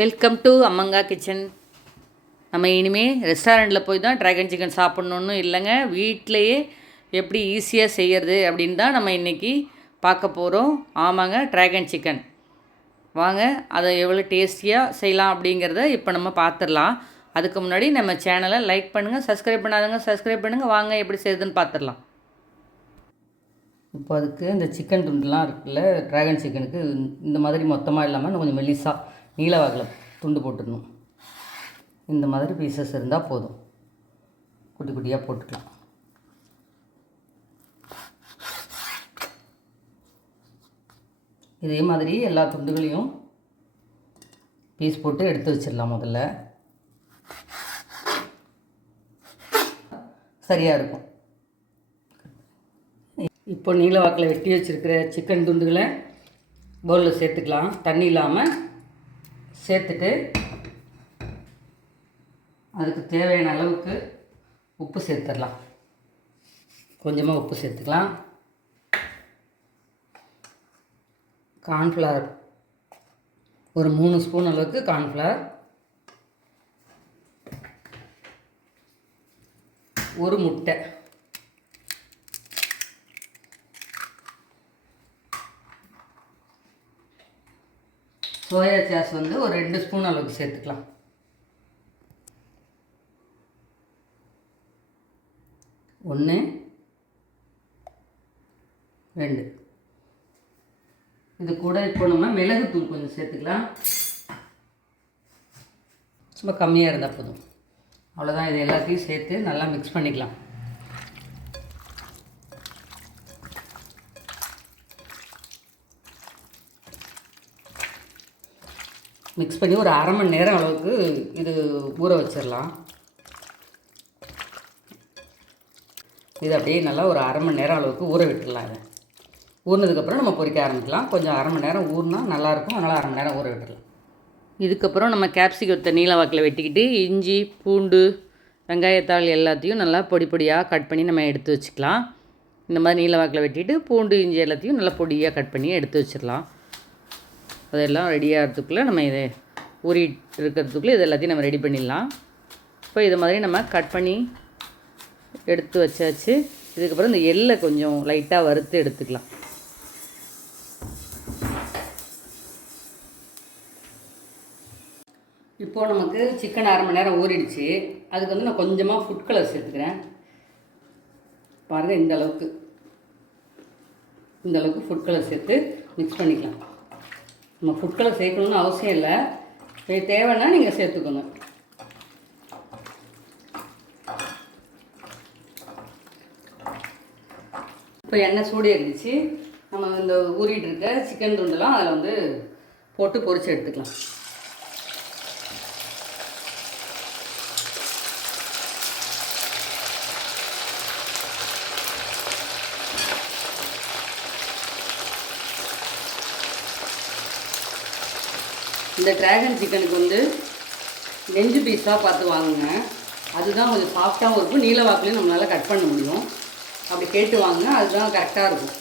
Welcome to அம்மங்கா kitchen நம்ம இனிமேல் ரெஸ்டாரண்ட்டில் போய் தான் ட்ராகன் சிக்கன் சாப்பிட்ணுன்னு இல்லைங்க. வீட்டிலையே எப்படி ஈஸியாக செய்கிறது அப்படின்னு தான் நம்ம இன்றைக்கி பார்க்க போகிறோம் ஆமாங்க ட்ராகன் சிக்கன் வாங்க அதை எவ்வளோ டேஸ்டியாக செய்யலாம் அப்படிங்கிறத இப்போ நம்ம பார்த்துடலாம். அதுக்கு முன்னாடி நம்ம சேனலை லைக் பண்ணுங்கள் சப்ஸ்கிரைப் பண்ணாதவங்க சப்ஸ்கிரைப் பண்ணுங்கள் வாங்க எப்படி செய்யுதுன்னு பார்த்துடலாம். இப்போ அதுக்கு இந்த சிக்கன் துண்டுலாம் இருக்குல்ல ட்ராகன் சிக்கனுக்கு இந்த மாதிரி மொத்தமாக இல்லாமல் கொஞ்சம் மெலிசாக நீலவாகில் துண்டு போட்டுடணும். இந்த மாதிரி பீசஸ் இருந்தால் போதும். குட்டி குட்டியாக போட்டுக்கலாம். இதே மாதிரி எல்லா துண்டுகளையும் பீஸ் போட்டு எடுத்து வச்சிடலாம் முதல்ல. சரியாக இருக்கும். இப்போ நீல வாக்கில் வெட்டி வச்சுருக்கிற சிக்கன் துண்டுகளை பவுலில் சேர்த்துக்கலாம். தண்ணி இல்லாமல் சேர்த்துட்டு அதுக்கு தேவையான அளவுக்கு உப்பு சேர்த்துடலாம். கொஞ்சமாக உப்பு சேர்த்துக்கலாம். கார்ன்ஃப்ளவர் ஒரு மூணு ஸ்பூன் அளவுக்கு கார்ன்ஃப்ளவர். ஒரு முட்டை. சோயா சாஸ் வந்து ஒரு ரெண்டு ஸ்பூன் அளவுக்கு சேர்த்துக்கலாம். ஒன்று ரெண்டு. இது கூட இப்போ நம்ம மிளகுத்தூள் கொஞ்சம் சேர்த்துக்கலாம். சும்மா கம்மியாக இருந்தால் போதும். அவ்வளோதான் இது எல்லாத்தையும் சேர்த்து நல்லா மிக்ஸ் பண்ணிக்கலாம். மிக்ஸ் பண்ணி ஒரு அரை மணி நேரம் அளவுக்கு இது ஊற வச்சிடலாம் இது அப்படியே நல்லா ஒரு அரை மணி நேரம் அளவுக்கு ஊற விட்டுடலாம் இதை. ஊறினதுக்கப்புறம் நம்ம பொரிக்க ஆரம்பிக்கலாம். கொஞ்சம் அரை மணி நேரம் ஊறினா நல்லாயிருக்கும் அதனால் அரை மணி நேரம் ஊற விட்டுடலாம் இதுக்கப்புறம் நம்ம கேப்சிகத்தை நீல வாக்கில் வெட்டிக்கிட்டு இஞ்சி பூண்டு வெங்காயத்தாள் எல்லாத்தையும் நல்லா பொடி பொடியாக கட் பண்ணி நம்ம எடுத்து வச்சுக்கலாம். இந்த மாதிரி நீல வாக்கில் வெட்டிட்டு பூண்டு இஞ்சி எல்லாத்தையும் நல்லா பொடியாக கட் பண்ணி எடுத்து வச்சிடலாம் அதெல்லாம் ரெடியாகிறதுக்குள்ளே நம்ம இதை ஊறிட்டு இருக்கிறதுக்குள்ளே இது எல்லாத்தையும் நம்ம ரெடி பண்ணிடலாம். இப்போ இது மாதிரி நம்ம கட் பண்ணி எடுத்து வச்சாச்சு. இதுக்கப்புறம் இந்த எள்ளை கொஞ்சம் லைட்டாக வறுத்து எடுத்துக்கலாம். இப்போது நமக்கு சிக்கன் அரை மணி நேரம் ஊறிடுச்சு. அதுக்கு வந்து நான் கொஞ்சமாக ஃபுட் கலர் சேர்த்துக்கிறேன் பாருங்கள் இந்த அளவுக்கு. இந்த அளவுக்கு ஃபுட் கலர் சேர்த்து மிக்ஸ் பண்ணிக்கலாம். நம்ம ஃபுட் கலர் சேர்க்கணும்னு அவசியம் இல்லை. இது தேவைன்னா நீங்கள் சேர்த்துக்கோங்க. இப்போ எண்ணெய் சூடு இருந்துச்சு நம்ம இந்த ஊறிட்டு இருக்க சிக்கன் துண்டெல்லாம் அதில் வந்து போட்டு பொரிச்சு எடுத்துக்கலாம். இந்த டிராகன் சிக்கனுக்கு வந்து நெஞ்சு பீஸாக பார்த்து வாங்குங்க. அதுதான் கொஞ்சம் சாஃப்டாகவும் இருக்கும். நீல வாக்குலையும் நம்மளால் கட் பண்ண முடியும். அப்படி கேட்டு வாங்குங்க. அதுதான் கரெக்டாக இருக்கும்.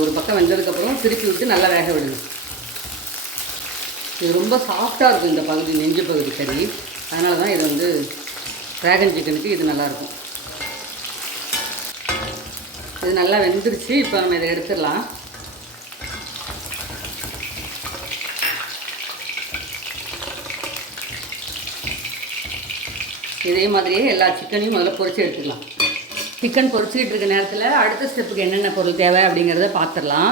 ஒரு பக்கம் வெந்ததுக்கப்புறம் திருப்பி விட்டு நல்லா வேக விடுங்க. இது ரொம்ப சாஃப்டாக இருக்கும் இந்த பகுதி நெஞ்சு பகுதி கறி. அதனால தான் இது வந்து ட்ராகன் சிக்கனுக்கு இது நல்லாயிருக்கும் இது நல்லா வெந்துருச்சு இப்போ நம்ம இதை எடுத்துடலாம். இதே மாதிரியே எல்லா சிக்கனையும் முதல்ல பொறிச்சு எடுத்துக்கலாம் சிக்கன் பொறிச்சிக்கிட்டு இருக்க நேரத்தில் அடுத்த ஸ்டெப்புக்கு என்னென்ன பொருள் தேவை அப்படிங்கிறத பார்த்துடலாம்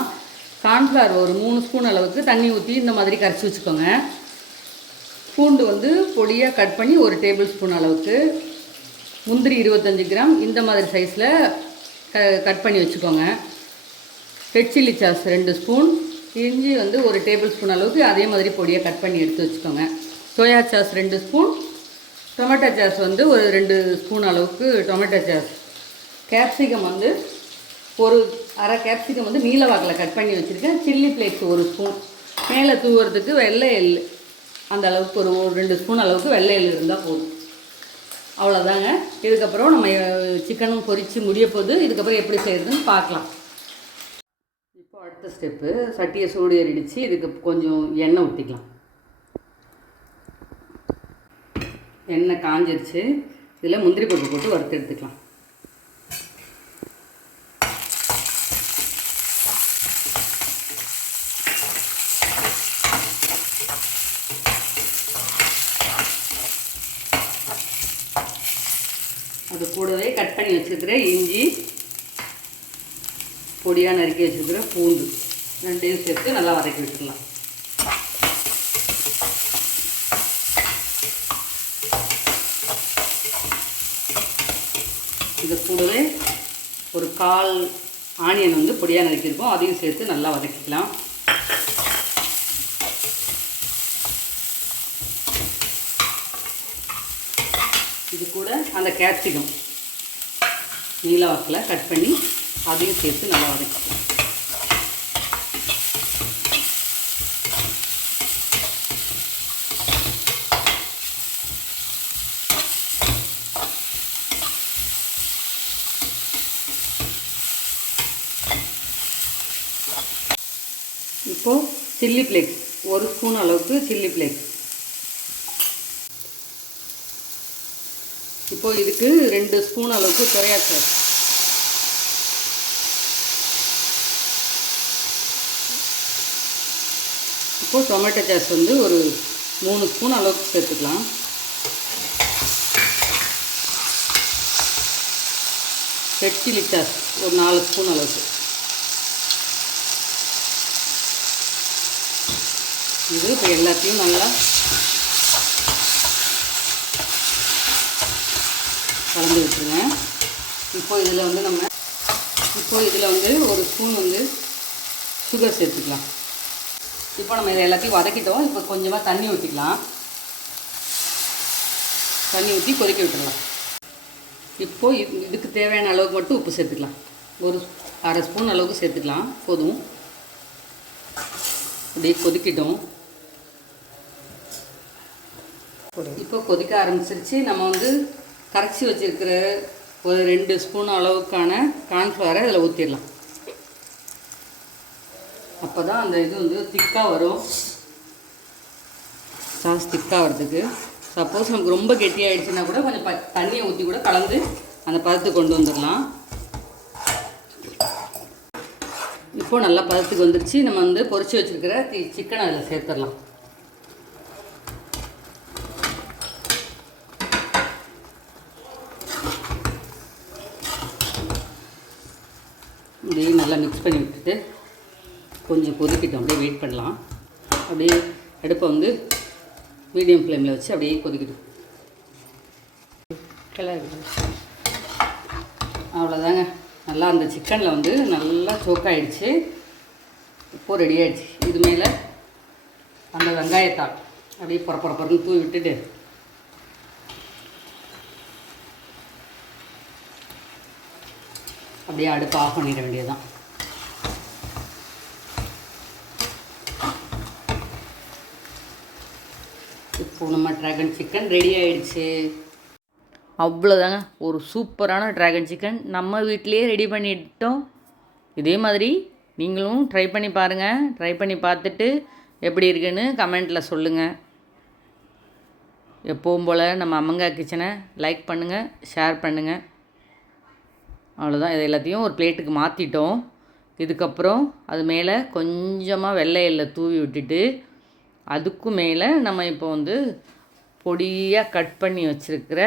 கார்ன்ஃப்ளவர் ஒரு மூணு ஸ்பூன் அளவுக்கு தண்ணி ஊற்றி இந்த மாதிரி கரைச்சி வச்சுக்கோங்க. பூண்டு வந்து பொடியாக கட் பண்ணி ஒரு டேபிள் ஸ்பூன் அளவுக்கு. முந்திரி இருபத்தஞ்சி கிராம் இந்த மாதிரி சைஸில் க கட் பண்ணி வச்சுக்கோங்க. ரெட் சில்லி சாஸ் ரெண்டு ஸ்பூன். இஞ்சி வந்து ஒரு டேபிள் ஸ்பூன் அளவுக்கு அதே மாதிரி பொடியாக கட் பண்ணி எடுத்து வச்சுக்கோங்க. சோயா சாஸ் ரெண்டு ஸ்பூன். டொமேட்டோ சாஸ் வந்து ஒரு ரெண்டு ஸ்பூன் அளவுக்கு டொமேட்டோ சாஸ். கேப்சிகம் வந்து ஒரு அரை கேப்சிகம் வந்து நீல வாக்கில் கட் பண்ணி வச்சுருக்கேன். சில்லி ஃப்ளேக்ஸ் ஒரு ஸ்பூன் மேலே தூவுறதுக்கு வெள்ளை எள் அந்த அளவுக்கு ஒரு ஒரு ரெண்டு ஸ்பூன் அளவுக்கு வெள்ளை எள் இருந்தால் போதும். அவ்வளோதாங்க இதுக்கப்புறம் நம்ம சிக்கனும் பொரித்து முடிய போது இதுக்கப்புறம் எப்படி செய்கிறதுன்னு பார்க்கலாம். இப்போ அடுத்த ஸ்டெப்பு சட்டியை சூடு ஏறிடுச்சு. இதுக்கு கொஞ்சம் எண்ணெய் ஊற்றிக்கலாம் எண்ணெய் காஞ்சிருச்சு. இதில் முந்திரி பருப்பு போட்டு வறுத்து எடுத்துக்கலாம் அது கூடவே கட் பண்ணி வச்சுருக்கிற இஞ்சி பொடியாக நறுக்கி வச்சுருக்கிற பூண்டு ரெண்டையும் சேர்த்து நல்லா வதக்கி விட்டுடலாம். இது கூடவே ஒரு கால் ஆனியன் வந்து பொடியாக நறுக்கியிருக்கோம். அதையும் சேர்த்து நல்லா வதக்கிக்கலாம். இது கூட அந்த கேப்சிகம் நீல வாக்கில் கட் பண்ணி அதையும் சேர்த்து நல்லா வதக்கிக்கலாம் இப்போது சில்லி ஃப்ளேக்ஸ் ஒரு ஸ்பூன் அளவுக்கு சில்லி ஃப்ளேக்ஸ் இப்போது இதுக்கு ரெண்டு ஸ்பூன் அளவுக்கு சொயா சாஸ் இப்போது டொமேட்டோ சாஸ் வந்து ஒரு மூணு ஸ்பூன் அளவுக்கு சேர்த்துக்கலாம். ரெட் சில்லி சாஸ் ஒரு நாலு ஸ்பூன் அளவுக்கு. இது இப்போ எல்லாத்தையும் நல்லா கலந்து விட்டுருங்க. இப்போ இதில் வந்து நம்ம இப்போது இதில் வந்து ஒரு ஸ்பூன் வந்து சுகர் சேர்த்துக்கலாம். இப்போ நம்ம இதை எல்லாத்தையும் வதக்கிட்டோம். இப்போ கொஞ்சமாக தண்ணி ஊற்றிக்கலாம் தண்ணி ஊற்றி கொதிக்க விட்டுடலாம். இப்போ இது இதுக்கு தேவையான அளவுக்கு மட்டும் உப்பு சேர்த்துக்கலாம். ஒரு அரை ஸ்பூன் அளவுக்கு சேர்த்துக்கலாம். போதும். அப்படியே கொதிக்கிட்டோம். இப்போ கொதிக்க ஆரம்பிச்சிருச்சு. நம்ம வந்து கரைச்சி வச்சுருக்கிற ஒரு ரெண்டு ஸ்பூன் அளவுக்கான கார்ன்ஃப்ளவரை அதில் ஊற்றிடலாம் அப்போ தான் அந்த இது வந்து திக்காக வரும். சாஸ் திக்காக வரதுக்கு சப்போஸ் நமக்கு ரொம்ப கெட்டியாகிடுச்சுன்னா கூட கொஞ்சம் ப தண்ணியை ஊற்றி கூட கலந்து அந்த பதத்தை கொண்டு வந்துடலாம். இப்போ நல்லா பதத்துக்கு வந்துருச்சு நம்ம வந்து பொறிச்சு வச்சுருக்கிற சிக்கனை அதில் சேர்த்துடலாம். இப்படியே நல்லா மிக்ஸ் பண்ணி விட்டுட்டு கொஞ்சம் கொதிக்கட்டும் அப்படியே வெயிட் பண்ணலாம். அப்படியே அடுப்பை வந்து மீடியம் ஃப்ளேமில் வச்சு அப்படியே கொதிக்கட்டும். கிளறி அவ்வளோதாங்க நல்லா அந்த சிக்கனில் வந்து நல்லா சோக்காயிடுச்சு இப்போ ரெடி ஆகிடுச்சு இது மேலே அந்த வெங்காயத்தாள் அப்படியே புற பொற தூவி விட்டுட்டு. அப்படியே அடுப்பு ஆஃப் பண்ணிட வேண்டியதுதான். இப்போ நம்ம ட்ராகன் சிக்கன் ரெடி ஆயிடுச்சு. அவ்வளோதாங்க ஒரு சூப்பரான ட்ராகன் சிக்கன் நம்ம வீட்டிலேயே ரெடி பண்ணிட்டோம். இதே மாதிரி நீங்களும் ட்ரை பண்ணி பாருங்கள் ட்ரை பண்ணி பார்த்துட்டு எப்படி இருக்குன்னு கமெண்ட்டில் சொல்லுங்கள் எப்பவும் போல் நம்ம அம்மங்கா கிச்சனை லைக் பண்ணுங்கள் ஷேர் பண்ணுங்கள் அவ்வளோதான் இது எல்லாத்தையும் ஒரு பிளேட்டுக்கு மாற்றிட்டோம் இதுக்கப்புறம் அது மேலே கொஞ்சமாக வெள்ளை எள்ளை தூவி விட்டுட்டு அதுக்கும் மேலே நம்ம இப்போ வந்து பொடியாக கட் பண்ணி வச்சுருக்கிற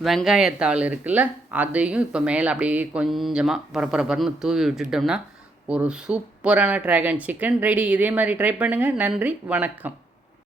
வெங்காயத்தாள் இருக்குல்ல அதையும் இப்போ மேலே அப்படியே கொஞ்சமாக பரப்பரப்பரன்னு தூவி விட்டுட்டோம்னா ஒரு சூப்பரான ட்ராகன் சிக்கன் ரெடி இதே மாதிரி ட்ரை பண்ணுங்கள் நன்றி வணக்கம்.